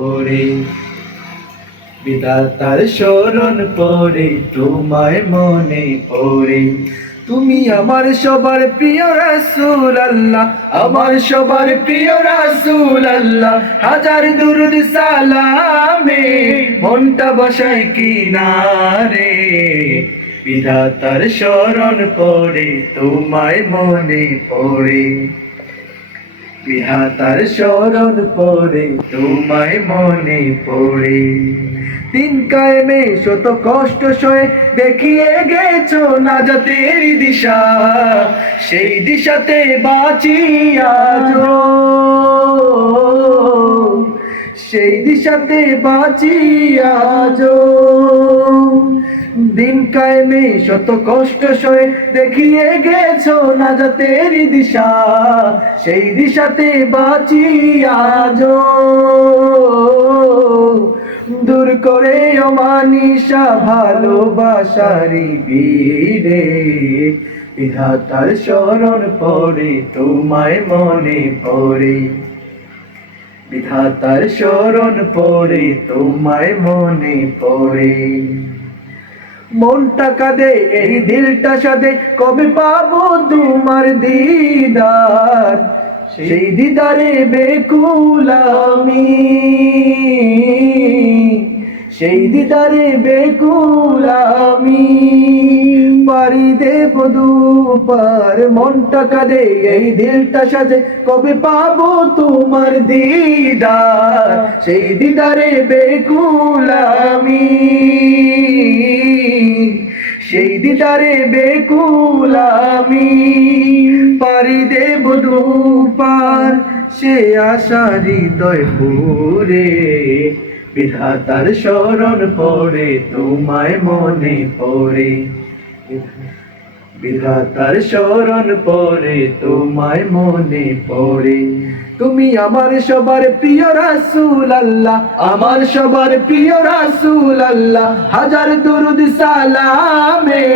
পড়ে, বিধাতার শরণ পড়ে, তোমায় মনে পড়ে। তুমি আমার সবার প্রিয় রাসূল আল্লাহ, আমার সবার প্রিয় রাসূল আল্লাহ। হাজার দুরুদ সালামে মনটা বসায় কিনারে, বিধাতার শরণ পড়ে, তোমায় মনে পড়ে, বিধাতার শরণ পড়ে, তোমায় মনে পড়ে। দিন কায়েমে শত কষ্ট সয়ে দেখিয়ে গেছো নাজাতের দিশা, সেই দিশাতে বাঁচি আজো, সেই দিশাতে বাঁচি আজো। দিন কায়েমে শত কষ্ট সয়ে দেখিয়ে গেছো নাজাতের দিশা, সেই দিশাতে বাঁচি আজো। দূর করে অমানিসা ভালোবাসারি বীরে, বিধাতার শরণ পড়ে, তোমায় মনে পড়ে, বিধাতার শরণ পড়ে, তোমায় মনে পড়ে। মনটা কাঁদে এই দিলটা সাদে, কবে পাবো তোমার দিদার, সেই দিদারে বেকুল আমি, সেই দিদারে বেকুল আমি। পারি দেব দুপার, মনটা কাঁদে এই দিলটা সাজে, কবে পাবো তোমার দিদার, সেই দিদারে বেকুল আমি, সেই দিদারে বেকুল আমি। পারি দেব দুপার, সে আশা হৃদয় পুরে, বিধাতার শরণ পড়ে, তোমায় মনে পড়ে, বিধাতার শরণ পড়ে, তোমায় মনে পড়ে। তুমি আমার সবার প্রিয় রাসূল আল্লাহ, আমার সবার প্রিয় রাসূল আল্লাহ। হাজার দুরুদ সালামে